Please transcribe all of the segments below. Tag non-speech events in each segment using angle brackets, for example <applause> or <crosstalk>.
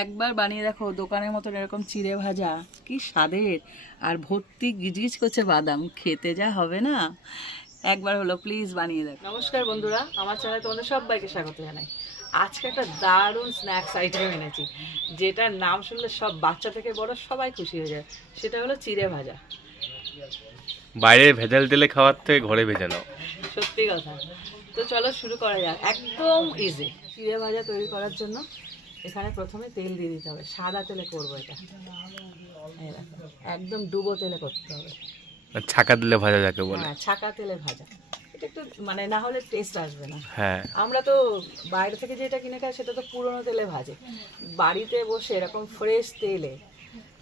একবার বানিয়ে দেখো দোকানের মতন এরকম চিড়ে ভাজা। কি স্বাদের। আর ভর্তি গিজগিজ করছে বাদাম। খেতে যা হবে না। একবার হলো প্লিজ বানিয়ে দেখো। নমস্কার বন্ধুরা আমার চ্যানেলে তোমাদের সবাইকে স্বাগত জানাই। আজকে একটা দারুণ স্ন্যাক্স আইটেম এনেছি যেটার নাম শুনলে সব বাচ্চা থেকে বড় সবাই খুশি হয়ে যায়। সেটা হলো চিড়ে ভাজা। বাইরে ভেজাল তেলে খাওয়ার থেকে ঘরে ভেজে নাও। সত্যি কথা। তো চলো শুরু করা যাক। একদম ইজি চিড়ে ভাজা তৈরি করার জন্য এখানে প্রথমে তেল দিয়ে দিতে হবে সাদা তেলে করব এটা। একদম ডুবো তেলে করতে হবে। আর ছাকা দিলে ভাজা যাকে বলে। হ্যাঁ ছাকা তেলে ভাজা। এটা একটু মানে না হলে টেস্ট আসবে না। হ্যাঁ। আমরা তো বাইরে থেকে যেটা কিনে খাই সেটা তো পুরোনো তেলে ভাজে। বাড়িতে বসে এরকম ফ্রেশ তেলে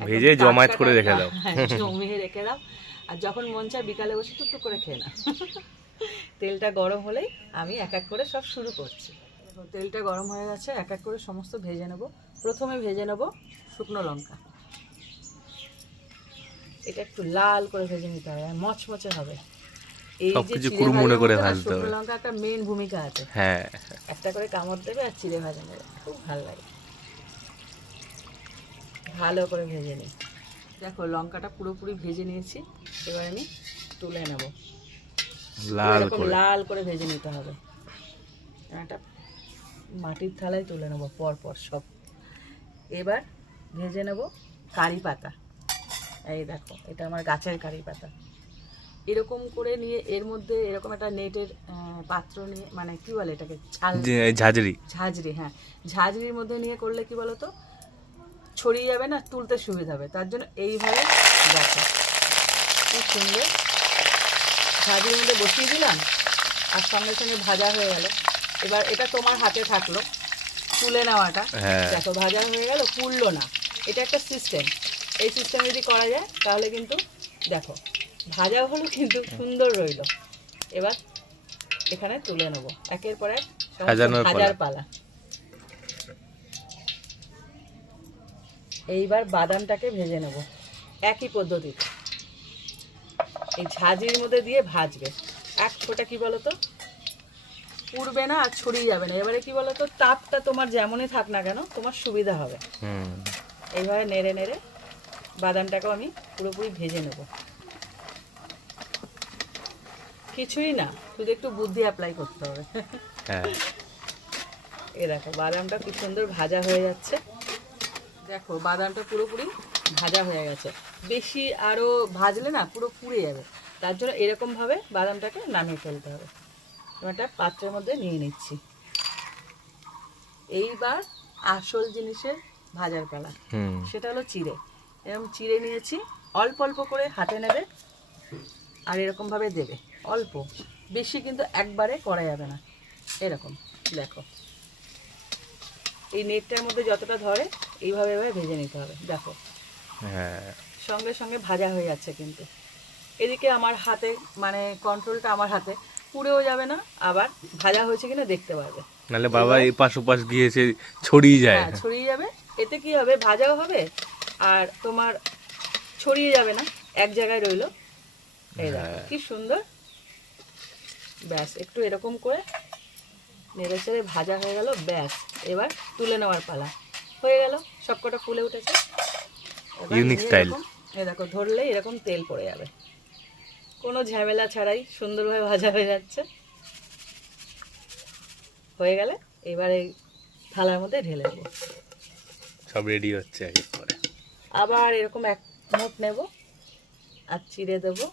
ভেজে জমায়েত করে রেখে দাও। হ্যাঁ, জমিয়ে রেখে দাও। আর যখন মন চায় বিকালে বসে টুকটুক করে খেয়ে না তেলটা গরম হলেই আমি এক এক করে সব শুরু করছি। তেলটা গরম হয়ে গেছে এক এক করে সমস্ত ভেজে নেব। প্রথমে ভেজে নেব শুকনো লঙ্কা। এটা একটু লাল করে ভেজে নিতে হবে আর মচমচে হবে। এই যে চিড়ে কুড়মুড়ে করে ভাজতে হবে। শুকনো লঙ্কা একটা মেন ভূমিকা আছে। হ্যাঁ। একটা করে কামড় দেবে আর চিড়ে ভাজা নেবে খুব ভালো লাগে। ভালো করে ভেজে নিই। দেখো লঙ্কাটা পুরোপুরি ভেজে নিয়েছি এবার আমি তুলে নেব। লাল করে। লাল করে ভেজে নিতে হবে। একটা মাটির থালায় তুলে নেব পর পর সব। এবার ভেজে নেব কারি পাতা। এই দেখো এটা আমার গাছের কারি পাতা। এরকম করে নিয়ে এর মধ্যে এরকম একটা নেটের পাত্র নিয়ে মানে কি বলে এটাকে? ঝাঁঝরি। ঝাঁঝরি হ্যাঁ। ঝাঁঝরির মধ্যে নিয়ে করলে কি বলতো? ছড়িয়ে যাবে না তুলতে সুবিধা হবে। তার জন্য এইভাবে দেখো। কি সুন্দর। ঝাঁঝরির মধ্যে বসিয়ে দিলাম আর সঙ্গে সঙ্গে ভাজা হয়ে গেল। এবার এটা তোমার হাতে থাকল। তুলে নেওয়াটা। হ্যাঁ। দেখো ভাজা হয়ে গেল পুড়লো না। এটা একটা সিস্টেম এই সিস্টেম যদি করা যায় তাহলে কিন্তু দেখো ভাজা হলো কিন্তু সুন্দর রইল। এবার এখানে তুলে নেব। একের পর এক পালা। পালা। এইবার বাদামটাকে ভেজে নেব। একই পদ্ধতিতে। এই ঝাঁঝির মধ্যে দিয়ে ভাজবে। এক ফোঁটা কি বলতো? পুড়বে না আর ছড়িয়ে যাবে না। এবারে কি বলতো তাপটা তোমার যেমনই থাক না কেন তোমার সুবিধা হবে। হুম। এইভাবে নেড়ে নেড়ে বাদামটাকেও আমি পুরোপুরি ভেজে নেব। কিছুই না শুধু একটু বুদ্ধি অ্যাপ্লাই করতে হবে। হ্যাঁ। এ দেখো বাদামটা খুব সুন্দর ভাজা হয়ে যাচ্ছে। দেখো বাদামটা পুরোপুরি ভাজা হয়ে গেছে। বেশি আরও ভাজলে না পুরো পুড়ে যাবে। তার জন্য এরকমভাবে বাদামটাকে নামিয়ে ফেলতে হবে। একটা পাত্রের মধ্যে নিয়ে নিচ্ছি। এইবার আসল জিনিসের ভাজার পালা। সেটা হলো চিড়ে। এরকম চিড়ে নিয়েছি অল্প অল্প করে হাতে নেবে আর এরকমভাবে দেবে। অল্প বেশি কিন্তু একবারে করা যাবে না। এরকম দেখো। এই নেটটার মধ্যে যতটা ধরে এইভাবে এভাবে ভেজে নিতে হবে দেখো। হ্যাঁ। সঙ্গে সঙ্গে ভাজা হয়ে যাচ্ছে কিন্তু। এদিকে আমার হাতে মানে কন্ট্রোলটা আমার হাতে। পুড়েও যাবে না আবার ভাজা হয়েছে কিনা দেখতে পারবে। নাহলে বাবা এই পাশ ওপাশ গিয়েছে ছড়িয়ে যায়। হ্যাঁ ছড়িয়ে যাবে। এতে কি হবে? ভাজাও হবে আর তোমার ছড়িয়ে যাবে না এক জায়গায় রইল। এই দেখো হ্যাঁ। কি সুন্দর। ব্যাস একটু এরকম করে নেড়ে চেড়ে ভাজা হয়ে গেল ব্যাস। এবার তুলে নেওয়ার পালা। হয়ে গেল সবকটা ফুলে উঠেছে। style. এরকম- এই দেখো ধরলে এরকম তেল পড়ে যাবে। কোনো ঝামেলা ছাড়াই সুন্দরভাবে ভাজা হয়ে যাচ্ছে। হয়ে গেলে এবার থালার মধ্যে ঢেলে দেবো। সব রেডি হচ্ছে আবার এরকম এক মুঠ নেব আর চিড়ে দেবো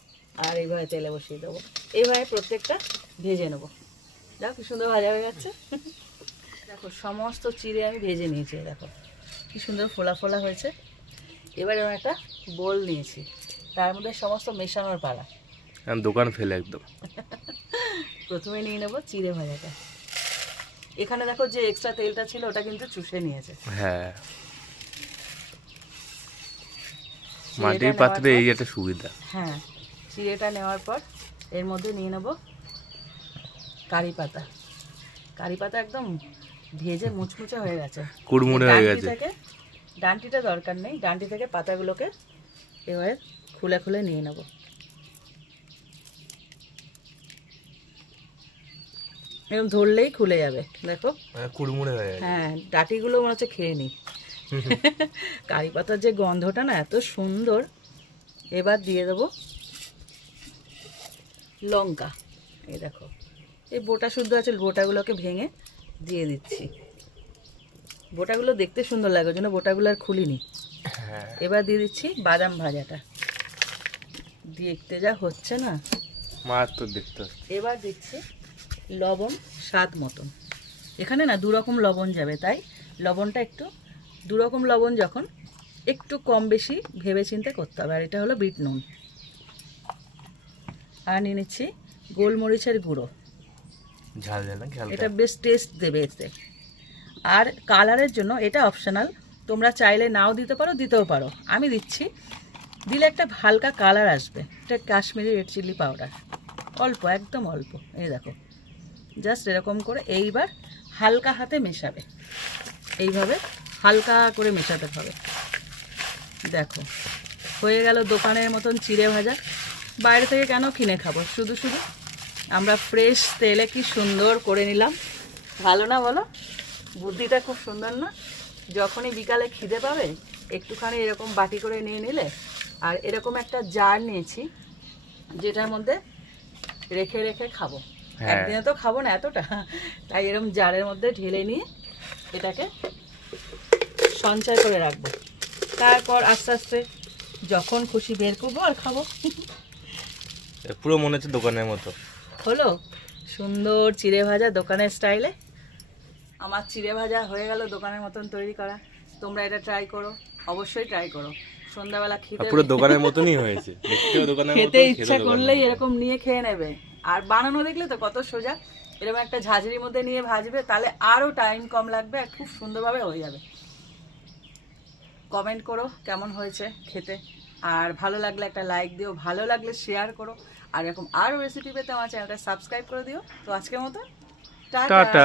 আর এইভাবে তেলে বসিয়ে দেবো। এইভাবে প্রত্যেকটা ভেজে নেব। দেখো কি সুন্দর ভাজা হয়ে যাচ্ছে। দেখো সমস্ত চিড়ে আমি ভেজে নিয়েছি দেখো। কি সুন্দর ফোলা ফোলা হয়েছে। এবার আমি একটা বোল নিয়েছি। তার মধ্যে সমস্ত মেশানোর পালা। দোকান ফেলে একদম। প্রথমে নিয়ে নেব চিড়ে ভাজাটা। এখানে দেখো যে এক্সট্রা তেলটা ছিল ওটা কিন্তু চুষে নিয়েছে। হ্যাঁ। মাটির পাত্রে এই একটা সুবিধা। হ্যাঁ চিড়েটা নেওয়ার পর এর মধ্যে নিয়ে নেব কারি পাতা। কারি পাতা একদম ভেজে মুচমুচে হয়ে গেছে। কুড়মুড়ে হয়ে গেছে। থেকে ডান্টিটা দরকার নেই ডান্টি থেকে পাতাগুলোকে এবারে খুলে খুলে নিয়ে নেব। এরকম ধরলেই খুলে যাবে দেখো। কুড়মুড়ে হয়ে হ্যাঁ ডাটিগুলো মনে হচ্ছে খেয়ে নিই <laughs> কারি পাতার যে গন্ধটা না এত সুন্দর। এবার দিয়ে দেবো লঙ্কা। এই দেখো এই বোটা শুদ্ধ আছে বোটাগুলোকে ভেঙে দিয়ে দিচ্ছি। বোটাগুলো দেখতে সুন্দর লাগে ওই জন্য বোটাগুলো আর খুলিনি। হ্যাঁ। এবার দিয়ে দিচ্ছি বাদাম ভাজাটা। দেখতে যা হচ্ছে না। মার তো দেখতে এবার দিচ্ছি লবণ স্বাদ মতন। এখানে না দু রকম লবণ যাবে তাই লবণটা একটু দু রকম লবণ যখন একটু কম বেশি ভেবে চিন্তে করতে হবে আর এটা হলো বিট নুন। আর নিয়ে নিচ্ছি গোলমরিচের গুঁড়ো। ঝাল ঝাল এটা বেশ টেস্ট দেবে এতে। আর কালারের জন্য এটা অপশনাল তোমরা চাইলে নাও দিতে পারো দিতেও পারো। আমি দিচ্ছি দিলে একটা হালকা কালার আসবে এটা কাশ্মীরি রেড চিলি পাউডার। অল্প একদম অল্প এই দেখো। জাস্ট এরকম করে এইবার হালকা হাতে মেশাবে। এইভাবে হালকা করে মেশাতে হবে। দেখো, হয়ে গেল দোকানের মতন চিড়ে ভাজা। বাইরে থেকে কেন কিনে খাব? শুধু শুধু আমরা ফ্রেশ তেলে কি সুন্দর করে নিলাম। ভালো না বলো? বুদ্ধিটা খুব সুন্দর না? যখনই বিকালে খিদে পাবে, একটুখানি এরকম বাটি করে নিয়ে নিলে, আর এরকম একটা জার নিয়েছি, যেটার মধ্যে রেখে রেখে খাব। একদিনে তো খাব না এতটা। তাই এরকম জারের মধ্যে ঢেলে নিয়ে এটাকে সঞ্চয় করে রাখব। তারপর আস্তে আস্তে যখন খুশি বের করব আর খাব। পুরো মনে হচ্ছে দোকানের মতো। হলো সুন্দর চিড়ে ভাজা দোকানের স্টাইলে। আমার চিড়ে ভাজা হয়ে গেল দোকানের মতন তৈরি করা। তোমরা এটা ট্রাই করো অবশ্যই ট্রাই করো। সন্ধ্যাবেলা খিদে পুরো দোকানের মতনই হয়েছে। খেতে ইচ্ছা করলেই এরকম নিয়ে খেয়ে নেবে। আর বানানো দেখলে তো কত সোজা। এরকম একটা ঝাঁঝরির মধ্যে নিয়ে ভাজবে, তাহলে আরও টাইম কম লাগবে আর খুব সুন্দরভাবে হয়ে যাবে। কমেন্ট করো কেমন হয়েছে খেতে। আর ভালো লাগলে একটা লাইক দিও, ভালো লাগলে শেয়ার করো। আর এরকম আরও রেসিপি পেতে আমার চ্যানেলটা সাবস্ক্রাইব করে দিও। তো আজকের মতো টাটা।